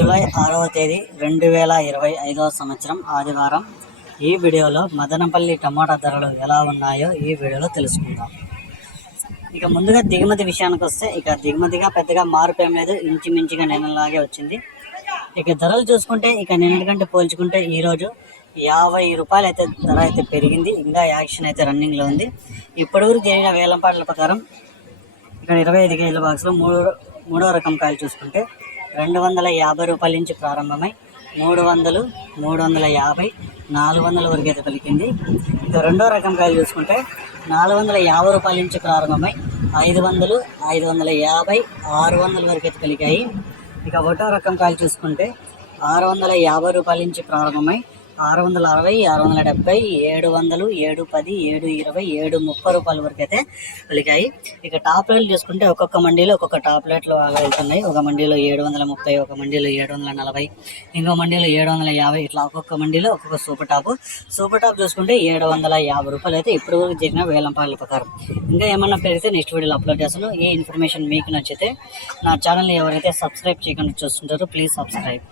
July 6వ తేదీ 2025వ సంవత్సరం ఆదివారం. ఈ వీడియోలో మదనపల్లి టమాటా ధరలు ఎలా ఉన్నాయో ఈ వీడియోలో తెలుసుకుందాం. ఇక ముందుగా దిగుమతి విషయానికి వస్తే దిగుమతిగా పెద్దగా మార్పు ఏం లేదు, ఇంచుమించుగా నిన్నలాగే వచ్చింది. ఇక ధరలు చూసుకుంటే నిన్నటి కంటే పోల్చుకుంటే ఈరోజు 50 రూపాయలు అయితే ధర అయితే పెరిగింది. ఇంకా యాక్షన్ అయితే రన్నింగ్లో ఉంది. ఇప్పటివరకు జరిగిన వేలంపాట్ల ప్రకారం ఇక్కడ 25 కేజీల బాక్స్లో మూడో రకం కాయలు చూసుకుంటే 250 రూపాయల నుంచి ప్రారంభమై 300, 350, 400 వరకు అయితే పలికింది. ఇక రెండో రకం కాయలు చూసుకుంటే 450 రూపాయల నుంచి ప్రారంభమై 500, 550, 600 వరకు అయితే పలికాయి. ఇక ఒకటో రకం కాయలు చూసుకుంటే 650 రూపాయల నుంచి ప్రారంభమై 660, 670, 700, 710, 720, 730 రూపాయల వరకు అయితే పలికాయి. ఇక టాప్ రేట్లు చూసుకుంటే ఒక్కొక్క మండీలో ఒక్కొక్క టాప్ రేట్లు వెళ్తున్నాయి. ఒక మండీలో 730, ఒక మండీలో 740, ఇంకో మండీలో 750, ఇట్లా ఒక్కొక్క మండీలో ఒక్కొక్క సూపర్ టాప్ చూసుకుంటే 750 రూపాయలు అయితే ఇప్పుడు జరిగిన వేలంపాట్ల ప్రకారం. ఇంకా ఏమన్నా పెరిగితే నెక్స్ట్ వీడియోలో అప్లోడ్ చేస్తాను. ఈ ఇన్ఫర్మేషన్ మీకు నచ్చితే నా ఛానల్ని ఎవరైతే సబ్స్క్రైబ్ చేయకుండా చూస్తుంటారో ప్లీజ్ సబ్స్క్రైబ్.